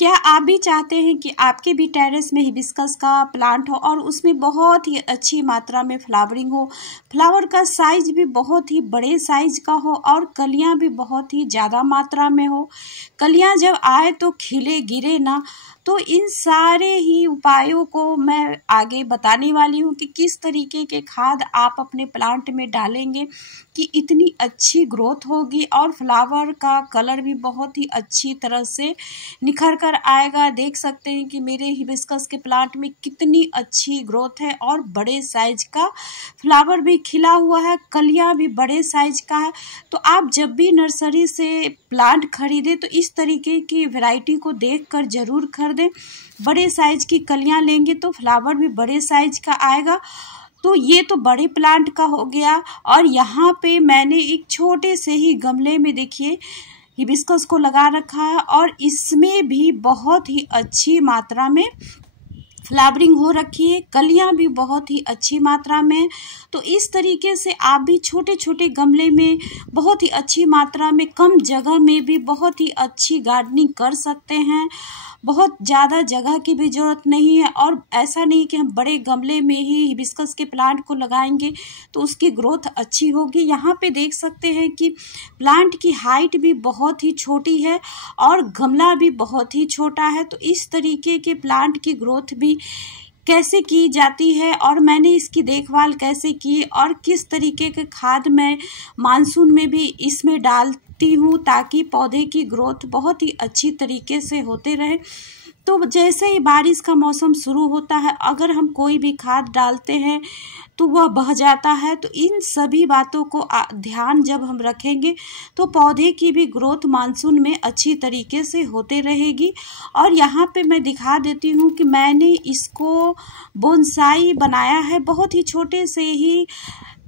क्या आप भी चाहते हैं कि आपके भी टेरेस में हिबिस्कस का प्लांट हो और उसमें बहुत ही अच्छी मात्रा में फ्लावरिंग हो, फ्लावर का साइज भी बहुत ही बड़े साइज का हो और कलियां भी बहुत ही ज़्यादा मात्रा में हो। कलियां जब आए तो खिले गिरे ना। तो इन सारे ही उपायों को मैं आगे बताने वाली हूँ कि किस तरीके के खाद आप अपने प्लांट में डालेंगे कि इतनी अच्छी ग्रोथ होगी और फ्लावर का कलर भी बहुत ही अच्छी तरह से निखर कर आएगा। देख सकते हैं कि मेरे हिबिस्कस के प्लांट में कितनी अच्छी ग्रोथ है और बड़े साइज का फ्लावर भी खिला हुआ है, कलियां भी बड़े साइज का है। तो आप जब भी नर्सरी से प्लांट खरीदें तो इस तरीके की वैरायटी को देखकर जरूर खरीदें। बड़े साइज की कलियां लेंगे तो फ्लावर भी बड़े साइज का आएगा। तो ये तो बड़े प्लांट का हो गया। और यहाँ पे मैंने एक छोटे से ही गमले में देखिए हिबिस्कस को लगा रखा है और इसमें भी बहुत ही अच्छी मात्रा में फ्लावरिंग हो रखी है, कलियां भी बहुत ही अच्छी मात्रा में। तो इस तरीके से आप भी छोटे छोटे गमले में बहुत ही अच्छी मात्रा में कम जगह में भी बहुत ही अच्छी गार्डनिंग कर सकते हैं। बहुत ज़्यादा जगह की भी ज़रूरत नहीं है और ऐसा नहीं कि हम बड़े गमले में ही हिबिस्कस के प्लांट को लगाएंगे तो उसकी ग्रोथ अच्छी होगी। यहाँ पे देख सकते हैं कि प्लांट की हाइट भी बहुत ही छोटी है और गमला भी बहुत ही छोटा है। तो इस तरीके के प्लांट की ग्रोथ भी कैसे की जाती है और मैंने इसकी देखभाल कैसे की और किस तरीके के खाद मैं मानसून में भी इसमें डालती हूँ ताकि पौधे की ग्रोथ बहुत ही अच्छी तरीके से होते रहे। तो जैसे ही बारिश का मौसम शुरू होता है अगर हम कोई भी खाद डालते हैं तो वह बह जाता है। तो इन सभी बातों को ध्यान जब हम रखेंगे तो पौधे की भी ग्रोथ मानसून में अच्छी तरीके से होते रहेगी। और यहाँ पे मैं दिखा देती हूँ कि मैंने इसको बोनसाई बनाया है। बहुत ही छोटे से ही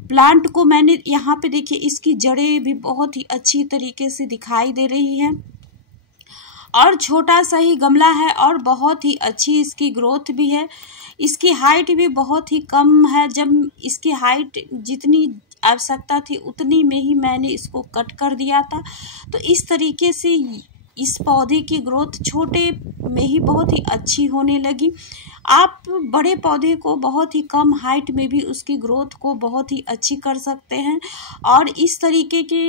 प्लांट को मैंने यहाँ पे देखिए इसकी जड़ें भी बहुत ही अच्छी तरीके से दिखाई दे रही हैं और छोटा सा ही गमला है और बहुत ही अच्छी इसकी ग्रोथ भी है। इसकी हाइट भी बहुत ही कम है। जब इसकी हाइट जितनी आवश्यकता थी उतनी में ही मैंने इसको कट कर दिया था। तो इस तरीके से इस पौधे की ग्रोथ छोटे में ही बहुत ही अच्छी होने लगी। आप बड़े पौधे को बहुत ही कम हाइट में भी उसकी ग्रोथ को बहुत ही अच्छी कर सकते हैं और इस तरीके के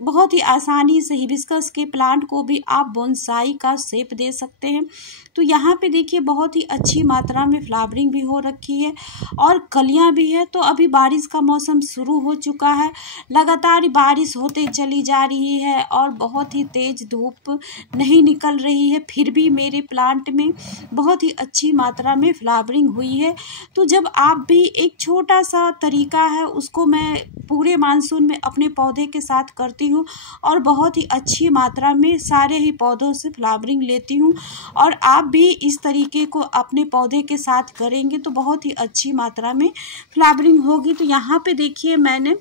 बहुत ही आसानी से हिबिस्कस के प्लांट को भी आप बोनसाई का शेप दे सकते हैं। तो यहाँ पे देखिए बहुत ही अच्छी मात्रा में फ्लावरिंग भी हो रखी है और कलियाँ भी है। तो अभी बारिश का मौसम शुरू हो चुका है, लगातार बारिश होते चली जा रही है और बहुत ही तेज़ धूप नहीं निकल रही है, फिर भी मेरे प्लांट में बहुत ही अच्छी मात्रा में फ्लावरिंग हुई है। तो जब आप भी एक छोटा सा तरीका है उसको मैं पूरे मानसून में अपने पौधे के साथ करती हूँ और बहुत ही अच्छी मात्रा में सारे ही पौधों से फ्लावरिंग लेती हूँ और आप भी इस तरीके को अपने पौधे के साथ करेंगे तो बहुत ही अच्छी मात्रा में फ्लावरिंग होगी। तो यहाँ पे देखिए मैंने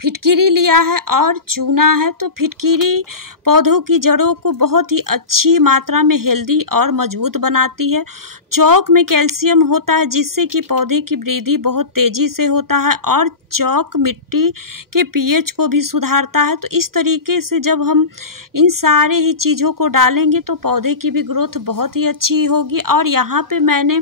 फिटकिरी लिया है और चूना है। तो फिटकिरी पौधों की जड़ों को बहुत ही अच्छी मात्रा में हेल्दी और मजबूत बनाती है। चौक में कैल्शियम होता है जिससे कि पौधे की वृद्धि बहुत तेज़ी से होता है और चौक मिट्टी के पीएच को भी सुधारता है। तो इस तरीके से जब हम इन सारे ही चीज़ों को डालेंगे तो पौधे की भी ग्रोथ बहुत ही अच्छी होगी। और यहाँ पे मैंने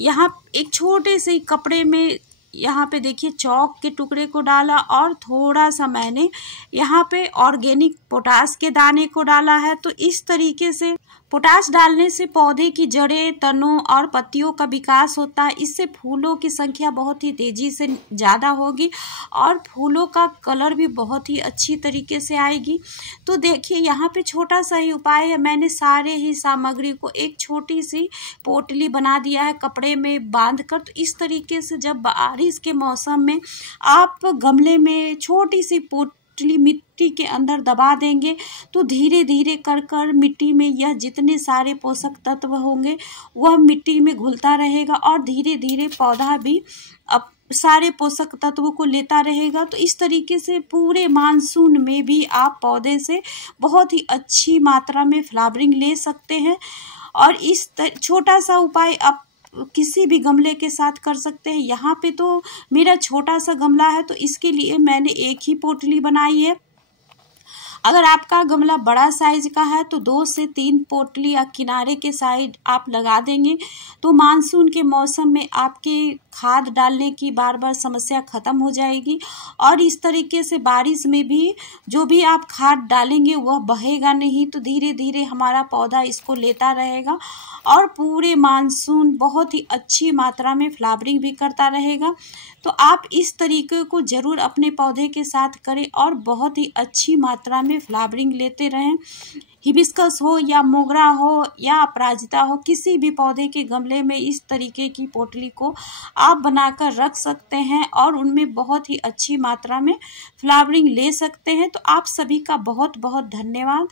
यहाँ एक छोटे से कपड़े में यहाँ पे देखिए चौक के टुकड़े को डाला और थोड़ा सा मैंने यहाँ पे ऑर्गेनिक पोटाश के दाने को डाला है। तो इस तरीके से पोटाश डालने से पौधे की जड़ें, तनों और पत्तियों का विकास होता है। इससे फूलों की संख्या बहुत ही तेज़ी से ज़्यादा होगी और फूलों का कलर भी बहुत ही अच्छी तरीके से आएगी। तो देखिए यहाँ पे छोटा सा ही उपाय है, मैंने सारे ही सामग्री को एक छोटी सी पोटली बना दिया है कपड़े में बांध कर। तो इस तरीके से जब बारिश के मौसम में आप गमले में छोटी सी पोटली मिट्टी के अंदर दबा देंगे तो धीरे धीरे कर मिट्टी में यह जितने सारे पोषक तत्व होंगे वह मिट्टी में घुलता रहेगा और धीरे धीरे पौधा भी अब सारे पोषक तत्वों को लेता रहेगा। तो इस तरीके से पूरे मानसून में भी आप पौधे से बहुत ही अच्छी मात्रा में फ्लावरिंग ले सकते हैं और इस छोटा सा उपाय आप किसी भी गमले के साथ कर सकते हैं। यहाँ पे तो मेरा छोटा सा गमला है तो इसके लिए मैंने एक ही पोटली बनाई है अगर आपका गमला बड़ा साइज का है तो 2 से 3 पोटली या किनारे के साइड आप लगा देंगे तो मानसून के मौसम में आपके खाद डालने की बार बार समस्या खत्म हो जाएगी। और इस तरीके से बारिश में भी जो भी आप खाद डालेंगे वह बहेगा नहीं, तो धीरे धीरे हमारा पौधा इसको लेता रहेगा और पूरे मानसून बहुत ही अच्छी मात्रा में फ्लावरिंग भी करता रहेगा। तो आप इस तरीके को ज़रूर अपने पौधे के साथ करें और बहुत ही अच्छी मात्रा में फ्लावरिंग लेते रहें। हिबिस्कस हो या मोगरा हो या अपराजिता हो, किसी भी पौधे के गमले में इस तरीके की पोटली को आप बनाकर रख सकते हैं और उनमें बहुत ही अच्छी मात्रा में फ्लावरिंग ले सकते हैं। तो आप सभी का बहुत बहुत धन्यवाद।